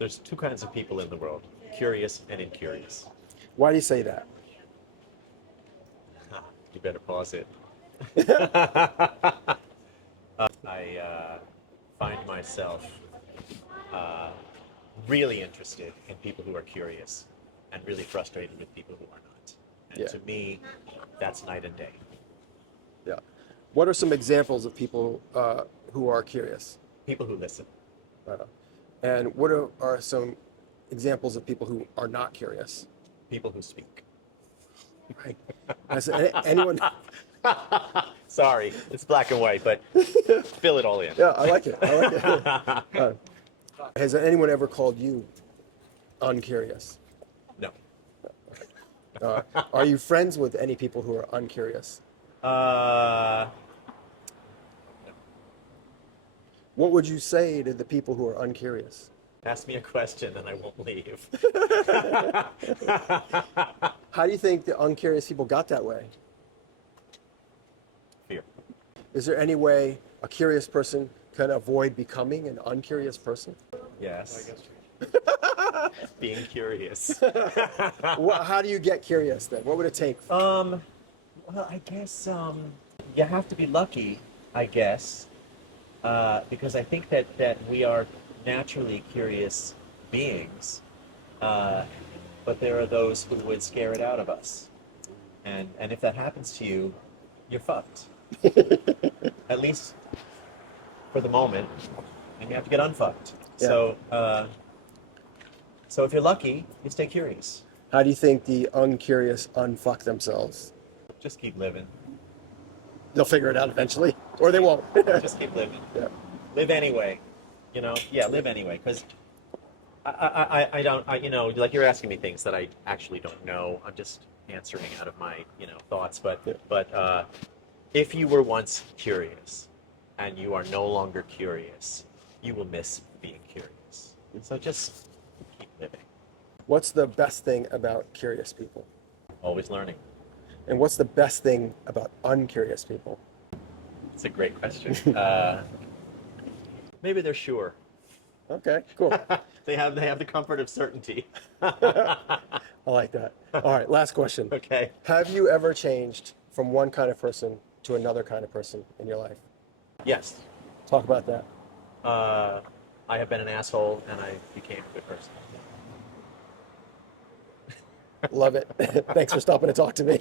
There's two kinds of people in the world, curious and incurious. Why do you say that? You better pause it. I find myself really interested in people who are curious and really frustrated with people who are not. And Yeah. to me, that's night and day. Yeah. What are some examples of people who are curious? People who listen. And what are some examples of people who are not curious? People who speak. Right. Anyone? Sorry, it's black and white, but fill it all in. Yeah, I like it. I like it. Has anyone ever called you uncurious? No. Are you friends with any people who are uncurious? No. What would you say to the people who are uncurious? Ask me a question and I won't leave. How do you think the uncurious people got that way? Fear. Is there any way a curious person can avoid becoming an uncurious person? Yes. Being curious. How do you get curious then? What would it take? Well, I guess you have to be lucky, I guess, because I think that we are naturally curious beings, but there are those who would scare it out of us, and if that happens to you, you're fucked. At least for the moment, and you have to get unfucked. Yeah. So if you're lucky, you stay curious. How do you think the uncurious unfuck themselves? Just keep living. They'll figure it out eventually, or they won't. Just keep living. Yeah. Live anyway. Live anyway. Because I don't, like you're asking me things that I actually don't know. I'm just answering out of my, thoughts. But if you were once curious and you are no longer curious, you will miss being curious. So just keep living. What's the best thing about curious people? Always learning. And what's the best thing about uncurious people? It's a great question. Maybe they're sure. Okay, cool. They have the comfort of certainty. I like that. All right, last question. Okay. Have you ever changed from one kind of person to another kind of person in your life? Yes. Talk about that. I have been an asshole and I became a good person. Love it. Thanks for stopping to talk to me.